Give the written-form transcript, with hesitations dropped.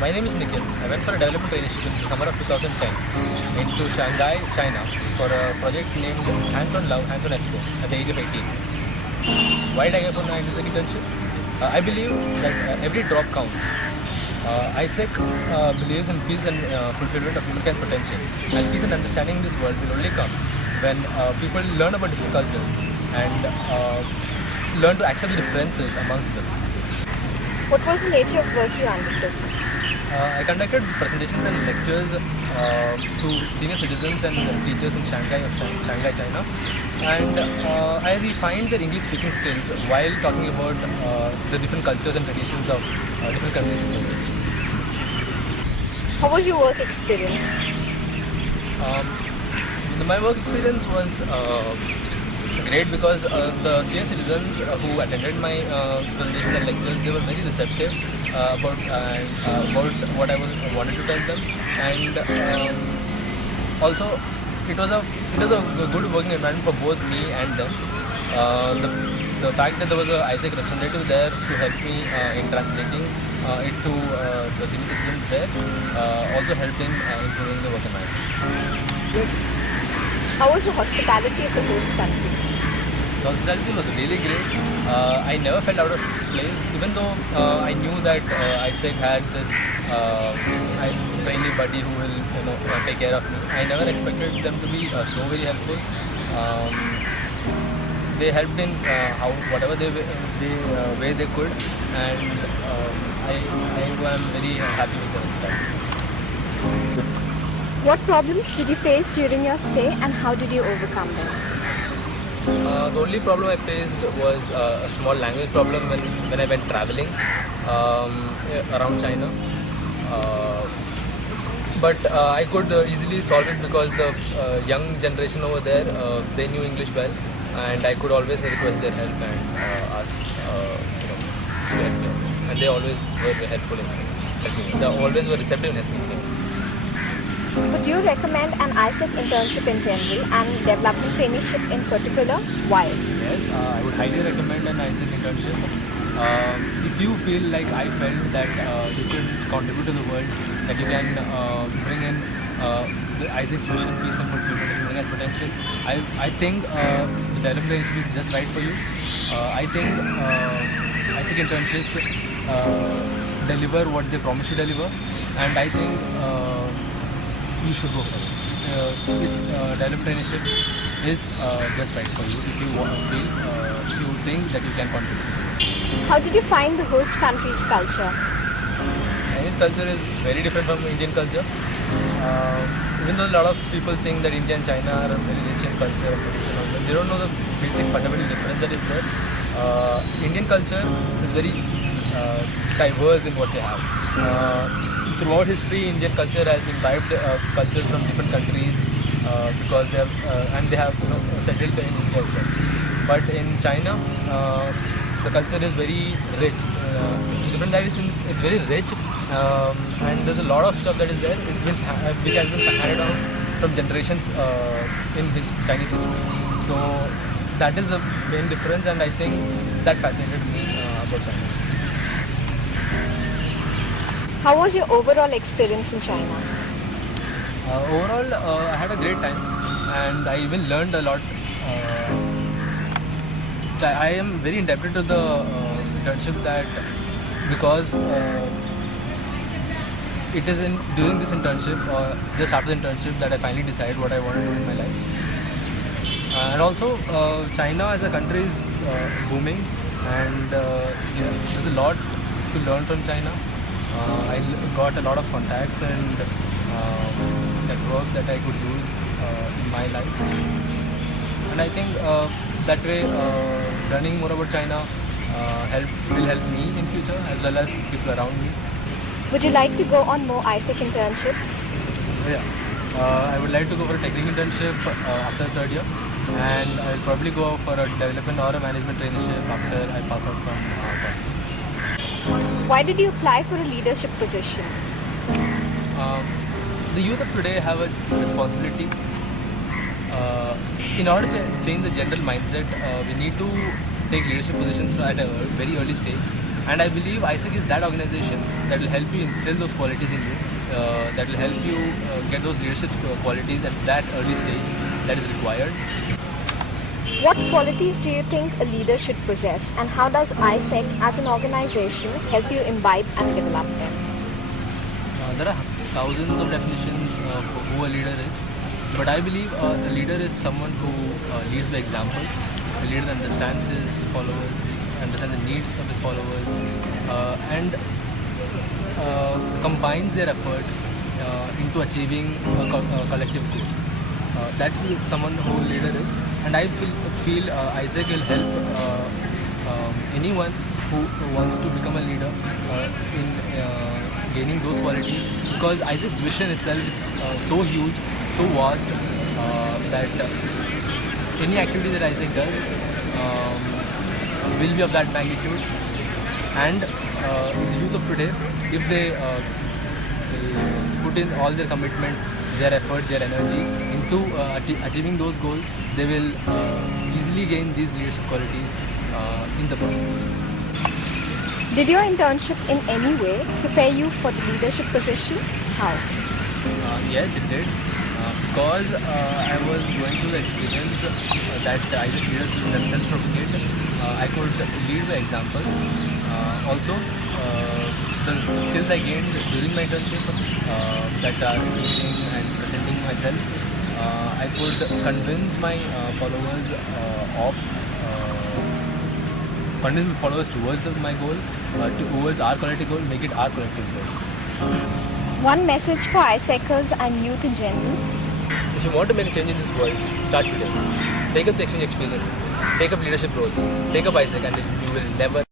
My name is Nikhil. I went for a development traineeship in the summer of 2010 into Shanghai, China for a project named Hands on Love, Hands on Expo at the age of 18. Why did I go for my ISEC internship? I believe that every drop counts. ISEC believes in peace and fulfillment of humankind's potential. And peace and understanding in this world will only come when people learn about different cultures and learn to accept the differences amongst them. What was the nature of work you undertook? I conducted presentations and lectures to senior citizens and teachers in Shanghai, China, and I refined their English speaking skills while talking about the different cultures and traditions of different countries in the world. How was your work experience? My work experience was great because the senior citizens who attended my presentations and lectures, they were very receptive about what I wanted to tell them, and also it was a good working environment for both me and them. The fact that there was a ISEC representative there to help me in translating it to the senior citizens there also helped in improving the work environment. How was the hospitality of the host country? The hospitality was really great. I never felt out of place, even though I knew that ISEC had this trainee buddy who will take care of me. I never expected them to be so very helpful. They helped in whatever way they could, and I am very happy with them. What problems did you face during your stay and how did you overcome them? The only problem I faced was a small language problem when I went traveling around China. But I could easily solve it because the young generation over there, they knew English well, and I could always request their help and ask to help me. And they always were helpful in helping me. They always were receptive in helping me. Would you recommend an ISEC internship in general and development traineeship in particular? Why? Yes, I would highly recommend an ISEC internship. If you feel like I felt that you can contribute to the world, that you can bring in the ISEC's vision, peace and fulfillment and human potential, I think the development traineeship is just right for you. I think ISEC internships deliver what they promise to deliver, and I think you should go for it. It's development traineeship is just right for you if you think that you can contribute. How did you find the host country's culture? Chinese culture is very different from Indian culture. Even though a lot of people think that India and China are very rich in culture and tradition, they don't know the basic fundamental difference that is there. Indian culture is very diverse in what they have. Throughout history, Indian culture has imbibed cultures from different countries because they have settled in India itself. But in China, the culture is very rich. It's different that it's very rich, and there's a lot of stuff that is there which has been handed down from generations in Chinese history. So that is the main difference, and I think that fascinated me about China. How was your overall experience in China? Overall, I had a great time, and I even learned a lot. I am very indebted to the internship that because it is during this internship or just after the internship that I finally decided what I want to do in my life. And also, China as a country is booming, and there's a lot to learn from China. I got a lot of contacts and network that I could use in my life, and I think that way learning more about China will help me in future as well as people around me. Would you like to go on more ISEC internships? Yeah, I would like to go for a technical internship after the third year, and I'll probably go for a development or a management traineeship after I pass out from college. Why did you apply for a leadership position? The youth of today have a responsibility. In order to change the general mindset, we need to take leadership positions at a very early stage. And I believe ISEC is that organization that will help you instill those qualities in you, that will help you get those leadership qualities at that early stage that is required. What qualities do you think a leader should possess, and how does ISEC as an organization help you imbibe and develop them? There are thousands of definitions for who a leader is, but I believe a leader is someone who leads by example. A leader that understands his followers, understands the needs of his followers, and combines their effort into achieving a collective goal. That's someone who a leader is, and I feel ISEC will help anyone who wants to become a leader in gaining those qualities, because ISEC's vision itself is so huge, so vast, that any activity that ISEC does will be of that magnitude. And the youth of today, if they put in all their commitment, their effort, their energy into achieving those goals, they will easily gain these leadership qualities in the process. Did your internship in any way prepare you for the leadership position? How? Yes, it did. Because I was going through the experience that ISEC leaders themselves propagate, I could lead by example. Also, the skills I gained during my internship, that are teaching and presenting myself, I could convince my followers towards my goal, towards our collective goal, make it our collective goal. One message for ISECers and youth in general. If you want to make a change in this world, start today. Take up the exchange experience, take up leadership roles, take up ISEC, and you will never